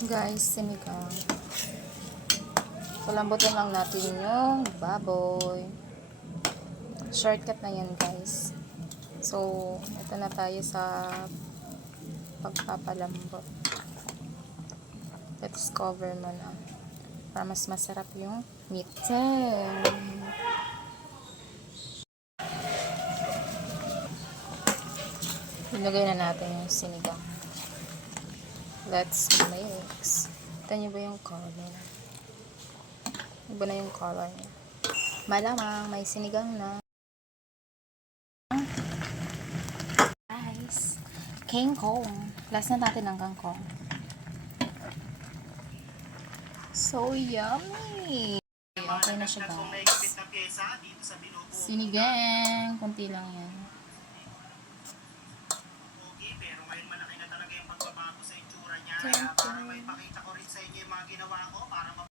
Guys, sinigang. Palambutin lang natin yung baboy. Shortcut na yan, guys. So, ito na tayo sa pagpapalambot. Let's cover mo na. Para mas masarap yung meat. Ilagay na natin yung sinigang. Let's mix. Kita nyo ba yung color? Iba na yung color niya. Malamang may sinigang na. Guys, kangkong. Last na natin ang kangkong. So yummy! Okay na siya, guys. Sinigang. Kunti lang yan. Pero ngayon malaki na talaga yung pagbabago sa itsura niya. Kaya para may pakita ko rin sa inyo yung mga ginawa ko para